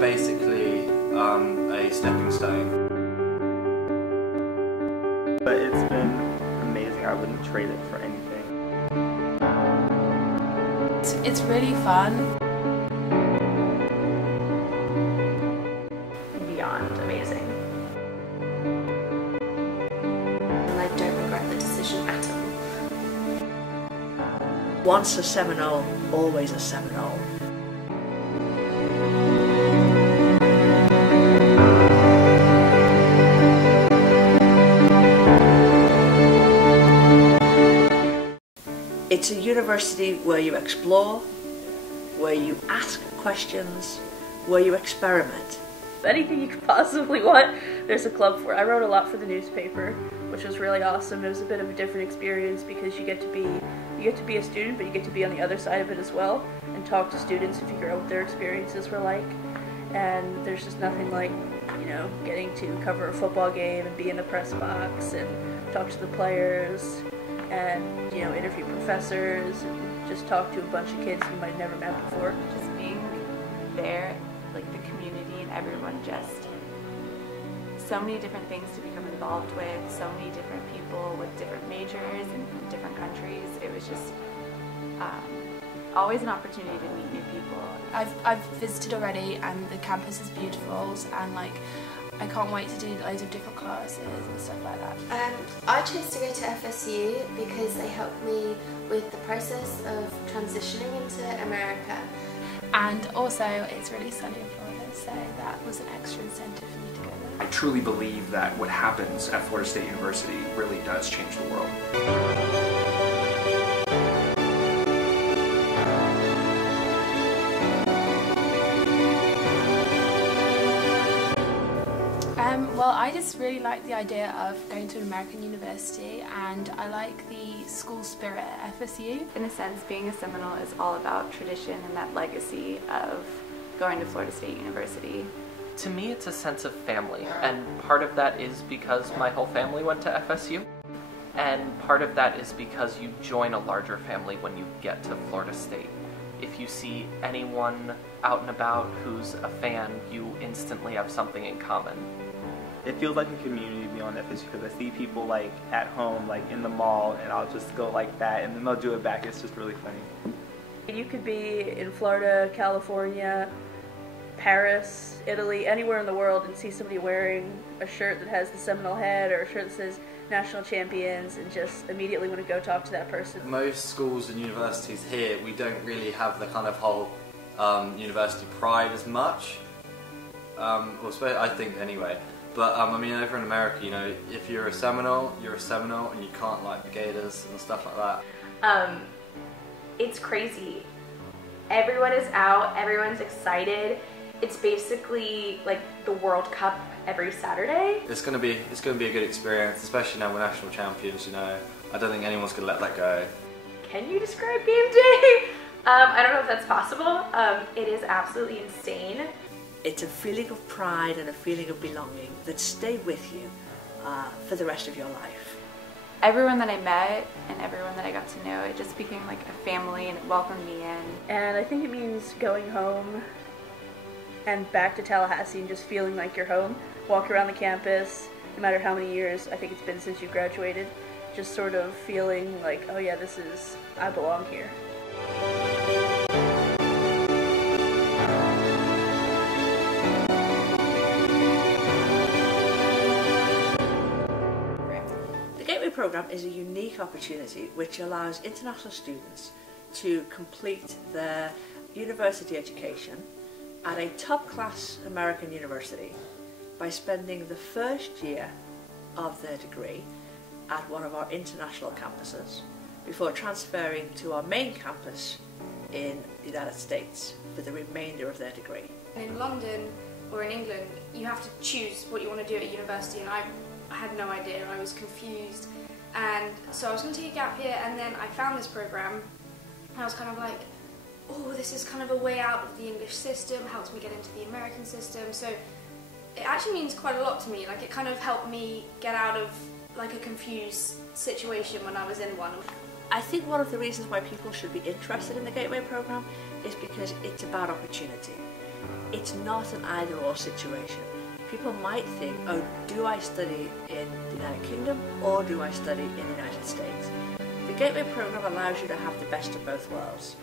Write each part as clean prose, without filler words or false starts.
basically a stepping stone. But it's been amazing. I wouldn't trade it for anything. It's really fun. Beyond amazing. And I don't regret the decision at all. Once a Seminole, always a Seminole. It's a university where you explore, where you ask questions, where you experiment. Anything you could possibly want, there's a club for. I wrote a lot for the newspaper, which was really awesome. It was a bit of a different experience because you get to be a student, but you get to be on the other side of it as well and talk to students and figure out what their experiences were like. And there's just nothing like, you know, getting to cover a football game and be in the press box and talk to the players and, you know, interview professors and just talk to a bunch of kids you might have never met before. Just being there, like the community and everyone, just so many different things to become involved with, so many different people with different majors and from different countries. It was just always an opportunity to meet new people. I've visited already and the campus is beautiful and like I can't wait to do loads of different classes and stuff like that. I chose to go to FSU because they helped me with the process of transitioning into America. And also it's really sunny in Florida, so that was an extra incentive for me to go there. I truly believe that what happens at Florida State University really does change the world. Well, I just really like the idea of going to an American university and I like the school spirit at FSU. In a sense, being a Seminole is all about tradition and that legacy of going to Florida State University. To me, it's a sense of family, and part of that is because my whole family went to FSU, and part of that is because you join a larger family when you get to Florida State. If you see anyone out and about who's a fan, you instantly have something in common. It feels like a community beyond FSU because I see people like at home, like in the mall, and I'll just go like that and then they'll do it back. It's just really funny. You could be in Florida, California, Paris, Italy, anywhere in the world and see somebody wearing a shirt that has the Seminole head or a shirt that says National Champions and just immediately want to go talk to that person. Most schools and universities here, we don't really have the kind of whole university pride as much. I think anyway. But I mean, over in America, you know, if you're a Seminole, you're a Seminole, and you can't like the Gators and stuff like that. It's crazy. Everyone is out, everyone's excited. It's basically like the World Cup every Saturday. It's gonna be a good experience, especially now we're national champions. You know, I don't think anyone's gonna let that go. Can you describe game day? I don't know if that's possible. It is absolutely insane. It's a feeling of pride and a feeling of belonging that stay with you for the rest of your life. Everyone that I met and everyone that I got to know, it just became like a family and it welcomed me in. And I think it means going home and back to Tallahassee and just feeling like you're home. Walk around the campus, no matter how many years I think it's been since you graduated, just sort of feeling like, oh yeah, I belong here. The Gateway Programme is a unique opportunity which allows international students to complete their university education at a top-class American university by spending the first year of their degree at one of our international campuses before transferring to our main campus in the United States for the remainder of their degree. In London or in England, you have to choose what you want to do at university, and I had no idea. I was confused, and so I was going to take a gap year, and then I found this program and I was kind of like, oh, this is kind of a way out of the English system, helps me get into the American system. So it actually means quite a lot to me. Like, it kind of helped me get out of like a confused situation when I was in one. I think one of the reasons why people should be interested in the Gateway Programme is because it's about opportunity. it's not an either-or situation. People might think, oh, do I study in the United Kingdom or do I study in the United States? The Gateway program allows you to have the best of both worlds.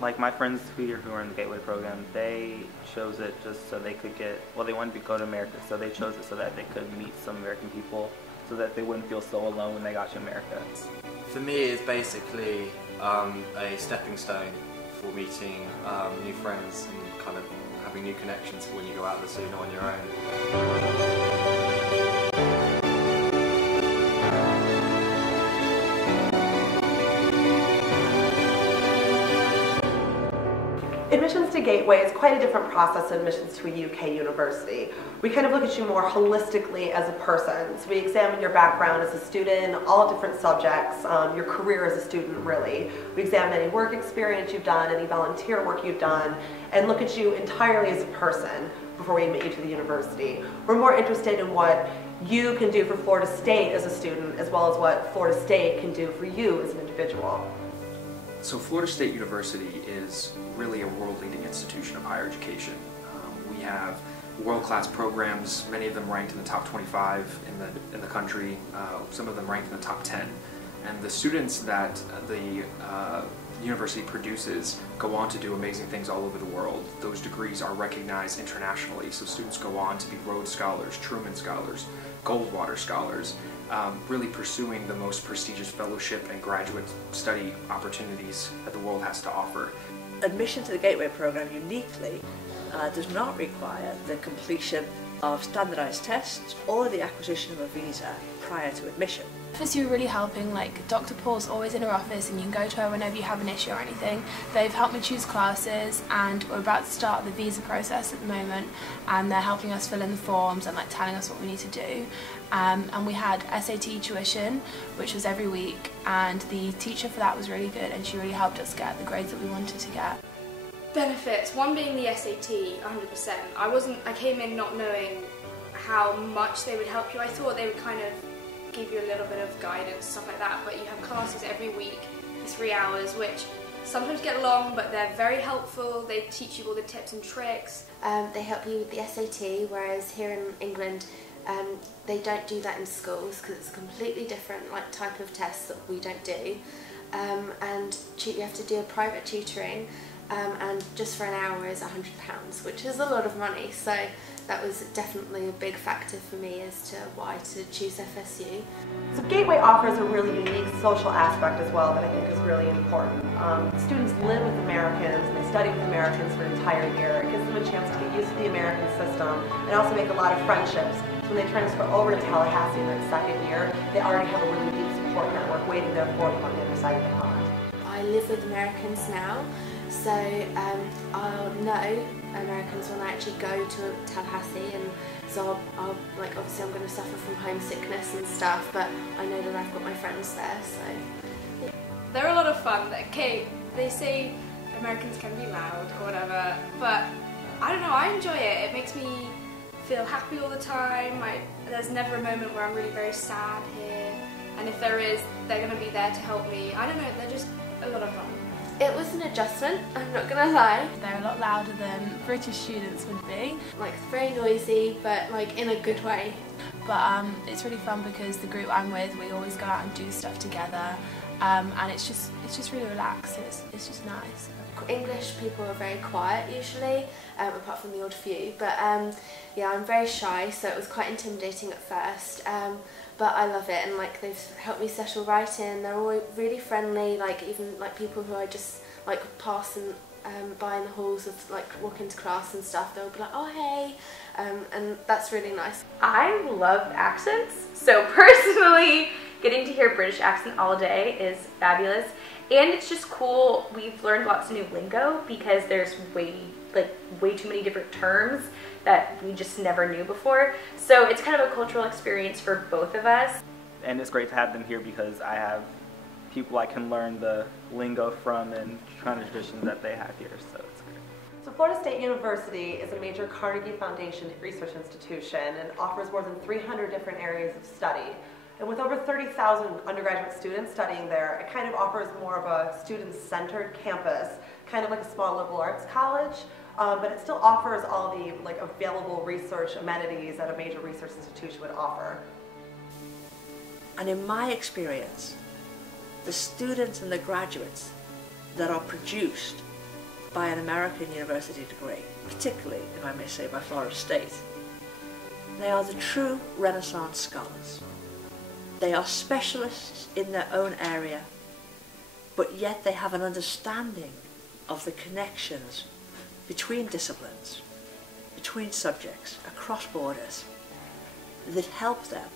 Like my friends here who are in the Gateway program, they chose it just so they could get, well, they wanted to go to America, so they chose it so that they could meet some American people, so that they wouldn't feel so alone when they got to America. For me, it's basically a stepping stone for meeting new friends and kind of having new connections for when you go out there so you're not on your own. Admissions to Gateway is quite a different process than admissions to a UK university. We kind of look at you more holistically as a person. So we examine your background as a student, all different subjects, your career as a student really. We examine any work experience you've done, any volunteer work you've done, and look at you entirely as a person before we admit you to the university. We're more interested in what you can do for Florida State as a student, as well as what Florida State can do for you as an individual. So Florida State University is really a world-leading institution of higher education. We have world-class programs, many of them ranked in the top 25 in the country, some of them ranked in the top 10. And the students that the university produces go on to do amazing things all over the world. Those degrees are recognized internationally, so students go on to be Rhodes Scholars, Truman Scholars, Goldwater Scholars, really pursuing the most prestigious fellowship and graduate study opportunities that the world has to offer. Admission to the Gateway program uniquely does not require the completion of standardized tests or the acquisition of a visa prior to admission. FSU are really helping, like Dr. Paul's always in her office and you can go to her whenever you have an issue or anything. They've helped me choose classes and we're about to start the visa process at the moment and they're helping us fill in the forms and like telling us what we need to do. And we had SAT tuition, which was every week, and the teacher for that was really good and she really helped us get the grades that we wanted to get. Benefits, one being the SAT, 100%. I came in not knowing how much they would help you. I thought they would kind of give you a little bit of guidance, stuff like that, but you have classes every week for 3 hours, which sometimes get long, but they're very helpful. They teach you all the tips and tricks. They help you with the SAT, whereas here in England, they don't do that in schools because it's a completely different type of test that we don't do. And you have to do a private tutoring, and just for an hour is £100, which is a lot of money. So that was definitely a big factor for me as to why to choose FSU. So Gateway offers a really unique social aspect as well that I think is really important. Students live with Americans and they study with Americans for an entire year. It gives them a chance to get used to the American system and also make a lot of friendships. So when they transfer over to Tallahassee in their second year, they already have a really deep support network waiting there for them on the other side of the pond. I live with Americans now, so I'll know Americans when I actually go to Tallahassee, and so I'll obviously I'm going to suffer from homesickness and stuff, but I know that I've got my friends there, so. They're a lot of fun. Okay, they say Americans can be loud or whatever, but I don't know, I enjoy it. It makes me feel happy all the time. There's never a moment where I'm really very sad here, and if there is, they're going to be there to help me. I don't know, they're just a lot of fun. It was an adjustment, I'm not gonna lie. They're a lot louder than British students would be. Very noisy, but in a good way. But it's really fun because the group I'm with, we always go out and do stuff together, and it's just really relaxed. It's just nice. English people are very quiet usually, apart from the odd few. But yeah, I'm very shy, so it was quite intimidating at first. But I love it, and they've helped me settle right in. They're all really friendly, even people who I just pass and by in the halls of walk into class and stuff. They'll be like, oh hey, and that's really nice. I love accents, so personally, getting to hear British accent all day is fabulous, and it's just cool. We've learned lots of new lingo because there's way too many different terms that we just never knew before. So it's kind of a cultural experience for both of us. And it's great to have them here because I have people I can learn the lingo from and kind of traditions that they have here, so it's great. So Florida State University is a major Carnegie Foundation research institution and offers more than 300 different areas of study. And with over 30,000 undergraduate students studying there, it kind of offers more of a student-centered campus, kind of like a small liberal arts college. but it still offers all the like available research amenities that a major research institution would offer. And in my experience, the students and the graduates that are produced by an American university degree, particularly, if I may say, by Florida State, they are the true Renaissance scholars. They are specialists in their own area, but yet they have an understanding of the connections between disciplines, between subjects, across borders, that help them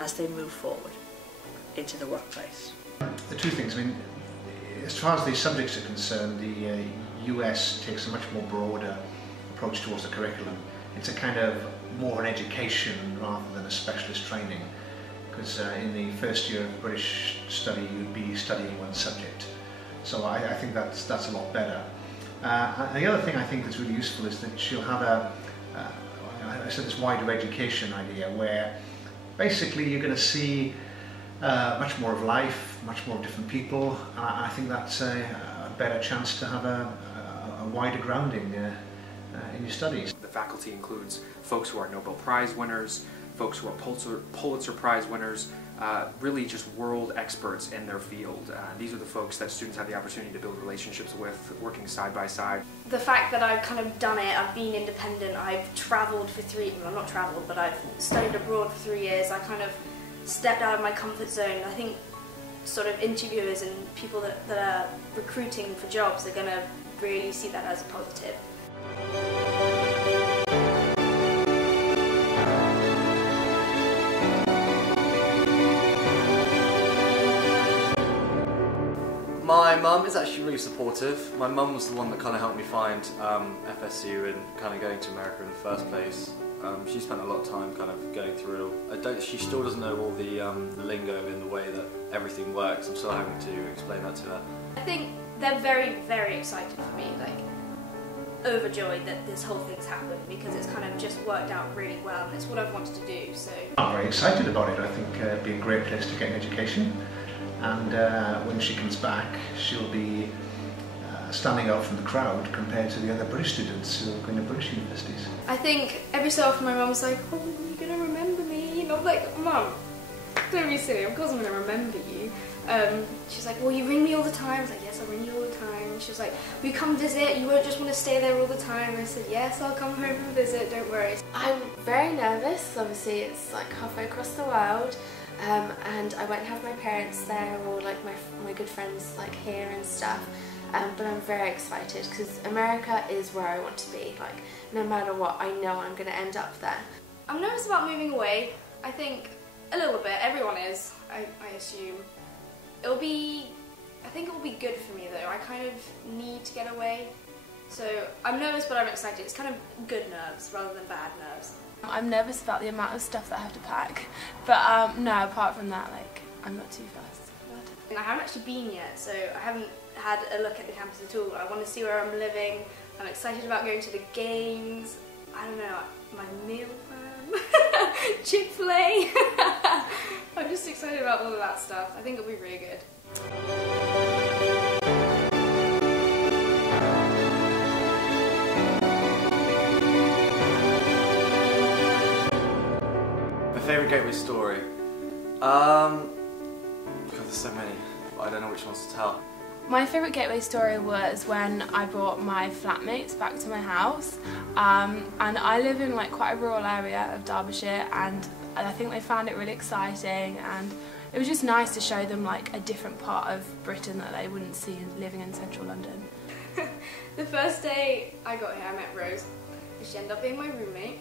as they move forward into the workplace. The two things, I mean, as far as the subjects are concerned, the US takes a much more broader approach towards the curriculum. It's a kind of more an education rather than a specialist training, because in the first year of British study you'd be studying one subject. So I think that's a lot better. And the other thing I think that's really useful is that she'll have I said this wider education idea where basically you're going to see much more of life, much more of different people. I think that's a better chance to have a wider grounding in your studies. The faculty includes folks who are Nobel Prize winners, folks who are Pulitzer Prize winners, really just world experts in their field. These are the folks that students have the opportunity to build relationships with, working side by side. The fact that I've kind of done it, I've been independent, I've travelled for well, not travelled, but I've studied abroad for 3 years, I kind of stepped out of my comfort zone. I think sort of interviewers and people that are recruiting for jobs are going to really see that as a positive. My mum is actually really supportive. My mum was the one that kind of helped me find FSU and kind of going to America in the first place. She spent a lot of time kind of going through it all. She still doesn't know all the lingo in the way that everything works. I'm still having to explain that to her. I think they're very, very excited for me, like overjoyed that this whole thing's happened because it's kind of just worked out really well and it's what I've wanted to do. So I'm very excited about it. I think it'd be a great place to get an education. And when she comes back, she'll be standing out from the crowd compared to the other British students who are going to British universities. I think every so often my mum's like, oh, you're going to remember me? And I'm like, Mum, don't be silly, of course I'm going to remember you. She's like, well, you ring me all the time. I was like, yes, I'll ring you all the time. And she was like, will you come visit? You won't just want to stay there all the time. And I said, yes, I'll come home and visit, don't worry. I'm very nervous, obviously it's like halfway across the world. And I won't have my parents there or like my good friends like here and stuff, but I'm very excited because America is where I want to be. Like no matter what, I know I'm going to end up there. I'm nervous about moving away. I think a little bit. Everyone is. I assume I think it will be good for me though. I kind of need to get away, so I'm nervous but I'm excited. It's kind of good nerves rather than bad nerves. I'm nervous about the amount of stuff that I have to pack, but no, apart from that, like, I'm not too fussed about it. I haven't actually been yet, so I haven't had a look at the campus at all. I want to see where I'm living. I'm excited about going to the games. I don't know, my meal plan, Chick-fil-A. I'm just excited about all of that stuff. I think it'll be really good. Favourite Gateway story? God, there's so many, but I don't know which ones to tell. My favourite Gateway story was when I brought my flatmates back to my house, and I live in like quite a rural area of Derbyshire, and I think they found it really exciting, and it was just nice to show them like a different part of Britain that they wouldn't see living in central London. The first day I got here I met Rose, and she ended up being my roommate,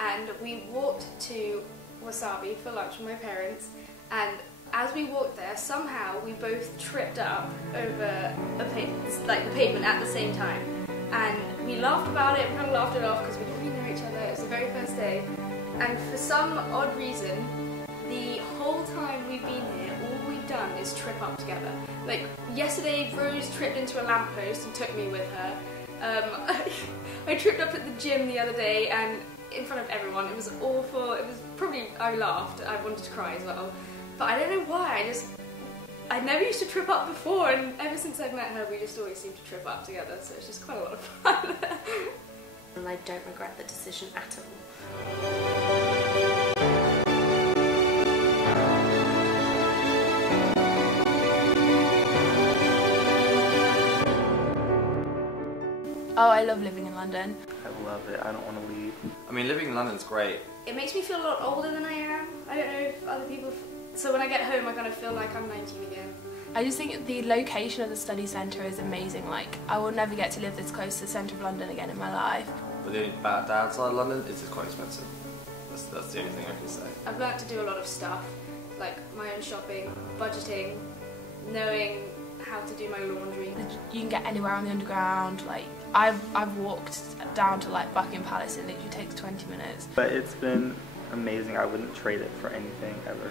and we walked to Wasabi for lunch with my parents, and as we walked there, somehow we both tripped up over the pavement at the same time, and we laughed about it. We kind of laughed it off because we didn't really know each other. It was the very first day, and for some odd reason, the whole time we've been here, all we've done is trip up together. Like yesterday, Rose tripped into a lamppost and took me with her. I tripped up at the gym the other day, and in front of everyone. It was awful. It was probably, I laughed. I wanted to cry as well. But I don't know why. I never used to trip up before, and ever since I've met her, we just always seem to trip up together, so it's just quite a lot of fun. And I don't regret the decision at all. Oh, I love living in London. I love it. I don't want to leave. I mean, living in London's great. It makes me feel a lot older than I am. I don't know if other people... So when I get home, I kind of feel like I'm 19 again. I just think the location of the study centre is amazing. Like, I will never get to live this close to the centre of London again in my life. But the only bad downside of London is it's quite expensive. That's the only thing I can say. I've learned to do a lot of stuff, like my own shopping, budgeting, knowing how to do my laundry. You can get anywhere on the underground. Like, I've walked down to like Buckingham Palace. It literally takes 20 minutes. But it's been amazing. I wouldn't trade it for anything ever.